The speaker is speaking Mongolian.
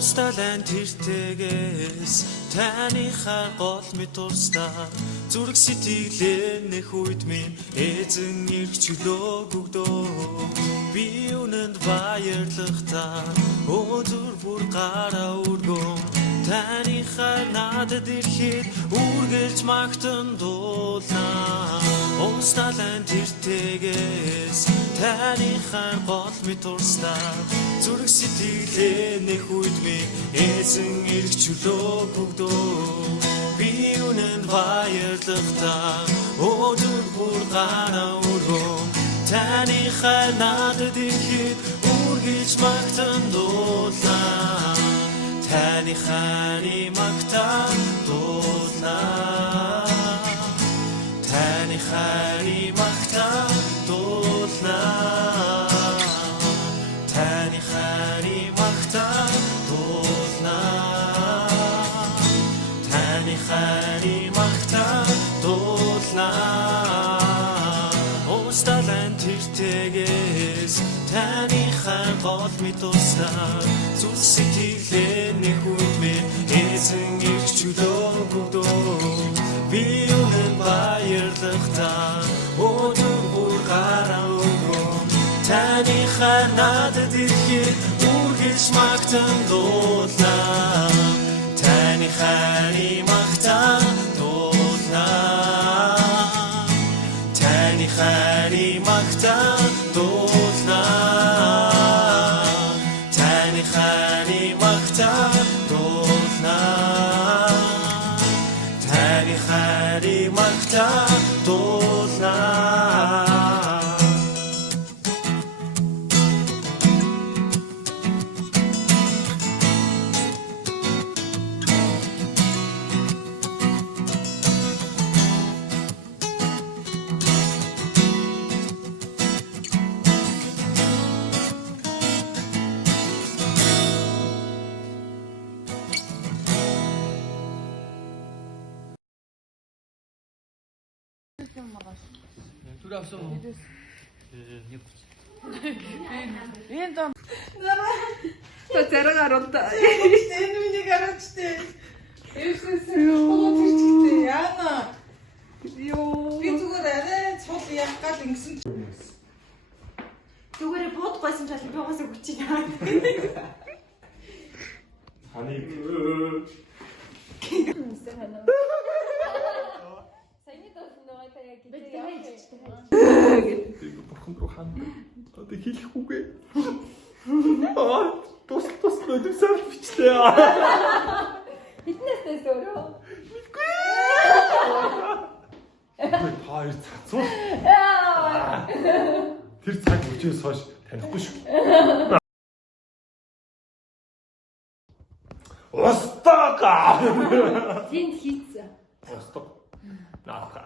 Усталан тэртэгээс таныхаа гол мэд турстаа зүрх сэтгэлээ нэх үед минь эзэн ирэх чөлөө өгдөө би үнэнд баярлахтаа өдөр бүр гараа өргөн таныхаа надад ирэхэд үргэлж магтан дуулнаа Усталан тэртэгээс таныхаа гол мэд турстаа зүрх сэтгэлээ нэх үед минь эзэн ирэх чөлөө өгдөө би үнэнд баярлахтаа өдөр бүр гараа өргөн таныхаа надад ирэхэд үргэлж магтан дуулнаа таныхаа магтан дуулнаа таныхаа магтан дуулнаа таныхаа магтан дуулнаа таныхаа магтан дуулнаа Усталан тэртэгээс таныхаа гол мэд тусаа зүрх сэтгэлээ нэх үед минь эзэн ирэх чөлөө өгдөө би үнэн баярлахтаа өдөр бүр гараа өргөн таныхаа надад ирэхэд үргэлж магтан дуулнаа таныхаа магтан дуулнаа таныхаа магтан дуулнаа таныхаа магтан дуулнаа таныхаа магтан дуулнаа Түр авсан уу? Нэг. Энд он. Та зэрэг харуултаа. Энэ миний гараачтай. Эвсэсээ яана. Йоо. Би зүгээр арай цул явах гал ингэсэн. Зүгээр бодгойсон ч би угаасаа хүчиг яа. Ханы Тэрийг бурхан руу хандаа. Одоо хэлэхгүйгээ. Тус өдөрсөөр бичлээ. Фитнестэй өөрөө. Хоёр цацуу. Тэр цаг үчээс хойш танихгүй шүү. Остага. Тэнд хийцээ. Остог. Наха.